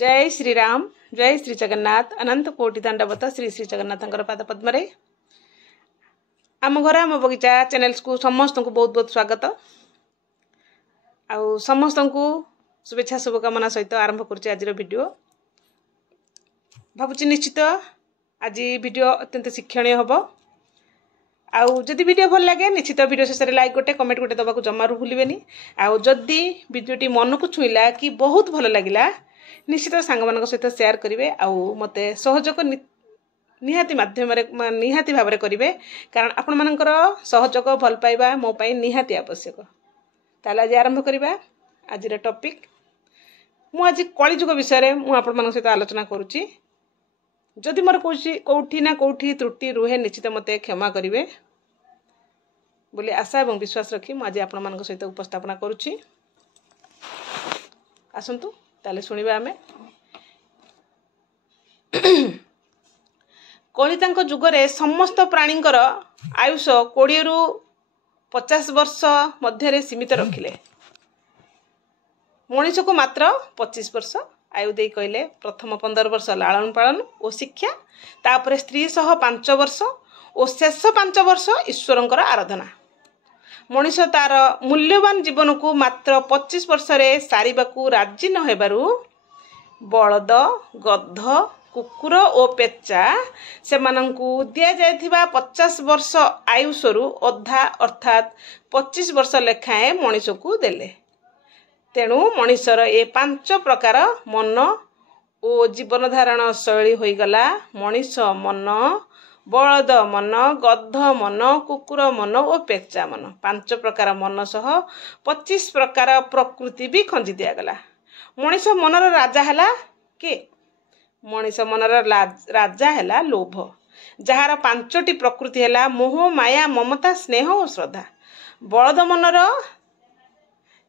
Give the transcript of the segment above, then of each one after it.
जय श्री राम जय श्री जगन्नाथ अनंत कोटि दंडवत श्री श्री जगन्नाथ पाद पद्म आम घर आम बगीचा चैनल्स को समस्त को बहुत बहुत स्वागत आउ समस्त को शुभेच्छा शुभकामना सहित आरंभ करुच्चे आज वीडियो भावुची निश्चित आज वीडियो अत्यंत शिक्षणीय हम आउ जदि वीडियो भल लगे निश्चित वीडियो शेष में लाइक गोटे कमेंट गोटे दबा जमारू भूलें आउ जदि वीडियोटी मन को छुईला कि बहुत भल लगिला निश्चित सांग मान सहित शेयर करेंगे आउ मते सहयोग निहाती माध्यम निहाती भाव करेंगे कारण आपण मानकर सहयोग भल पाइबा मो पाई निहाती आवश्यक ताले आज आरंभ करवा आज टॉपिक मु आज कलिजुग विषय में आपण मान सहित आलोचना करुच्ची जदि मोर कौटी ना कौटी त्रुटि रुहे निश्चित मते क्षमा करेंगे बोली आशा और विश्वास रखी मुझे आपण मान सहित उपस्थापना करुच्ची आसतु ताले शुणिबा आमे कलितांक जुगरे समस्त प्राणींकर आयुष 20 रु 50 वर्ष मध्य सीमित रखिले मनीष को मात्र 25 वर्ष आयु दे कहले प्रथम 15 वर्ष लालन पालन और शिक्षा तापर स्त्री सह 5 वर्ष और शेष 5 वर्ष ईश्वरंकर आराधना मनीष तार मूल्यवान जीवन को मात्र 25 वर्ष रे सारिबाकू राजी न हेबारु बलद गध कुकुर और पेचा से दिया जायथिबा 50 वर्ष आयुषरु अधा अर्थात 25 वर्ष लेखाएं मनीष को देले तेणु मनीषर ए 5 प्रकार मन और जीवन धारण शैली होईगला मनीष मन बलद मन गध मन कुकुर मन और पेचा मन 5 प्रकार मन सह 25 प्रकार प्रकृति भी खंजी दिगला मनीष मनर राजा है के मनीष मनर राजा है लोभ जार 5टी प्रकृति है मोह माया ममता स्नेह और श्रद्धा बलद मनर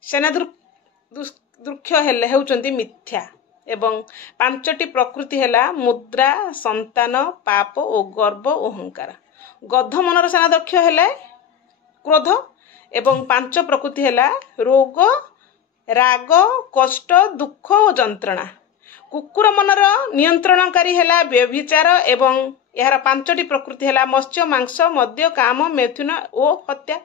सेना दुर्क्ष होउचंती मिथ्या एवं 5टी प्रकृति है मुद्रा संतान पाप और गर्व अहंकार गध मनर सेना दक्ष है क्रोध एवं 5 प्रकृति है रोग राग कष्ट दुख और जंत्रणा कुकुर मनर नियंत्रणकारी है व्यभिचार एवं यार 5टी प्रकृति है मत्स्य मांस मद्य काम मैथुन और हत्या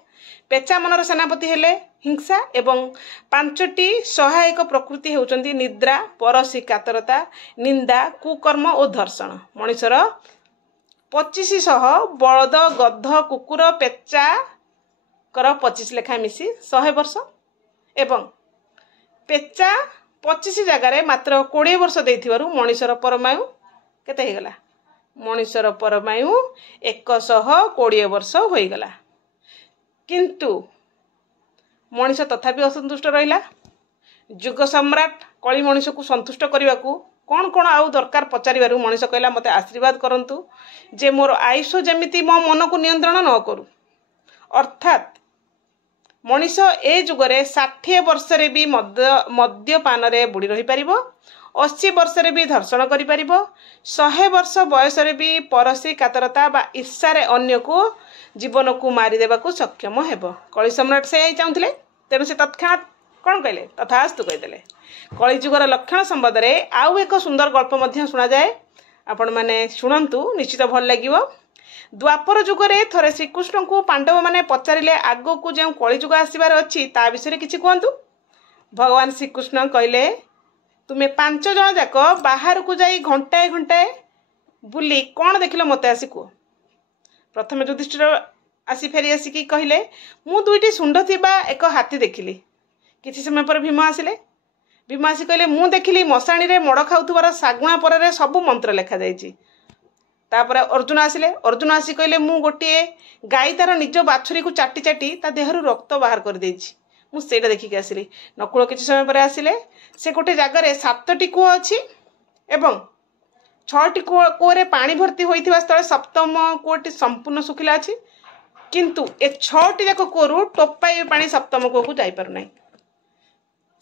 पेचा मनर सेनापति हेले हिंसा एवं 5टी सहायक प्रकृति होउचंती निद्रा परसी कातरता निंदा कुकर्म और धर्षण मनीषर 25 सह बलद गध कुकुर पेचा कर 25 लेखा मिसी 100 वर्ष एवं पेचा 25 जगार मात्र 20 वर्ष देथिबारु मनीषर परमायु केते हेगला मनीषर परमायु 120 वर्ष होईगला किंतु मनीष तथापि असंतुष्ट रहिला जुग सम्राट कली मनीष को संतुष्ट करने को कौन कौन आउ दरकार पचारू मनीष कहला मते आशीर्वाद करंतु जे मोर आयुष जमिति मो मन को नियंत्रण न करू अर्थात मनीष ए जुगरे 60 वर्ष रे भी मद्यपान रे बुड़ी रही पारिबो 80 वर्ष रे भी धर्षण करि पारिबो 100 वर्ष बयस रे भी परसी कातरता बा ईर्षा रे अन्य को जीवन को मारी देबा को सक्षम हेबो कली सम्राट से चाहूले तेणु से तत्क्षणात कौन कहले तथास्तु कहीदेले कलिजुगर लक्षण संबंध में आउ एक सुंदर गल्प मध्य शुणा जाए आपण माने शुणंतु निश्चित भल लागिवो द्वापर जुगरे थरे श्रीकृष्ण को पांडव माने पचारिले आगो को जो कलिजुग आसबार अच्छी ता विषय किछि कहंतु भगवान श्रीकृष्ण कहले तुम्हें 5 जन जाक बाहर को जाई घंटाए घंटाए बुली कौन देखिल मते आसी को प्रथम युधिष्ठिर आसी फेरी आसिकी कहले मु 2टी सुंड थिबा एक हाथी देखिली किछि समय पर भीम आसी कहले मु देखिली मशाणी रे मड़ खाउथुबार सागुणा पर सब मंत्र लिखा जाइछि तापर अर्जुन आसी कहले मु गोटे गाई तार निज बाछुरी को चाटी चाटी ता देहरु रक्त बाहर कर देइछि मु सेटा देखिक आसिली नकुल किछि समय पर आसिले से गोटे जगार 7टी कूଅ अछि एवं 6टी कूअरे पानी भर्ती होइथिबा स्थले सप्तम कूअटी संपूर्ण सुखिला अछि किंतु ए 6टी जाक कूअरु टोपाई पानी सप्तम कूअ को जाई पारु नै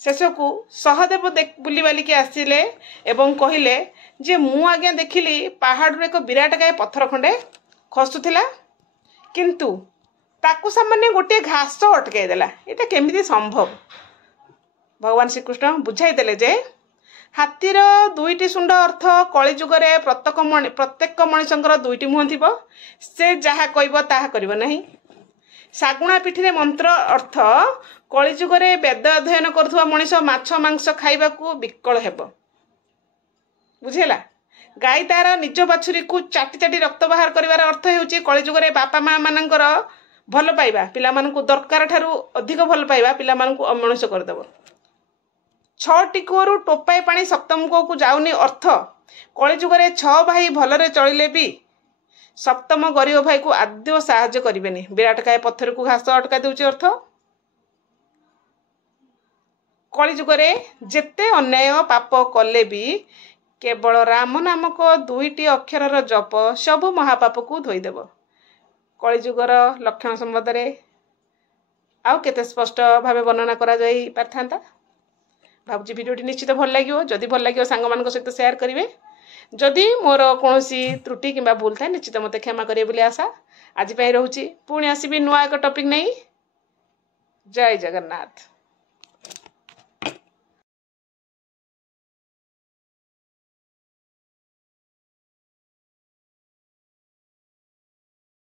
शेष को सहदेव बुली बालिकी आसिले एवं कहले जे मु आज्ञा देखिली पहाड़ एक विराट गाय पत्थर खंडे खसुथिला किंतु ताकू सामान्य गोटे घास अटकाई देला एटा केमिति संभव भगवान श्रीकृष्ण बुझाई देले जे हाथीर दुईटी सुंड अर्थ कलिजुगे प्रत्येक मनीषंकर दुईटी मुह थी से जहाँ कह ताहा करिबो नहीं। शागुणा पिठी मंत्र अर्थ कलिजुगे वेद अध्ययन करुवा मनीष माछ मांस खाइबा को विकल हेब। बुझेला। गाई तार निज बाछुरी को चाटी चाटी रक्त बाहर करिवार अर्थ हेउची कलिजुगे बापा माँ मानकर भल पाइबा पिला मानकु दरकार ठारू अधिक भल पाइबा पिला मानकु अमनुष्य करदेव। 6टी कूअरु टोपाए पानी सप्तम कूअ को जाउनी अर्थ कलिजुगे 6 भाई भलरे चलिले भी सप्तम गरीब भाई को आद्य साहाय्य करेनि। विराटकाय पत्थर को घास अटका दूची अर्थ कलिजुगे जेते अन्याय पाप कले भी केवल राम नामक 2टी अक्षर जप सब महापाप को धोईदेव। कलिजुगर लक्षण संबंध में आउ केते स्पष्ट भाव वर्णना करा जाई पारथांता। भावुची भिडियोटी निश्चित भल लगे। जदि भल लगे सांग मान सहित शेयर करेंगे। जदि मोर कौन त्रुटि कि भूल थाए निश्चित मत क्षमा करेंगे बोली आशा। आज रोचे पुणी आसबि नुआ एक टॉपिक नहीं। जय जगन्नाथ।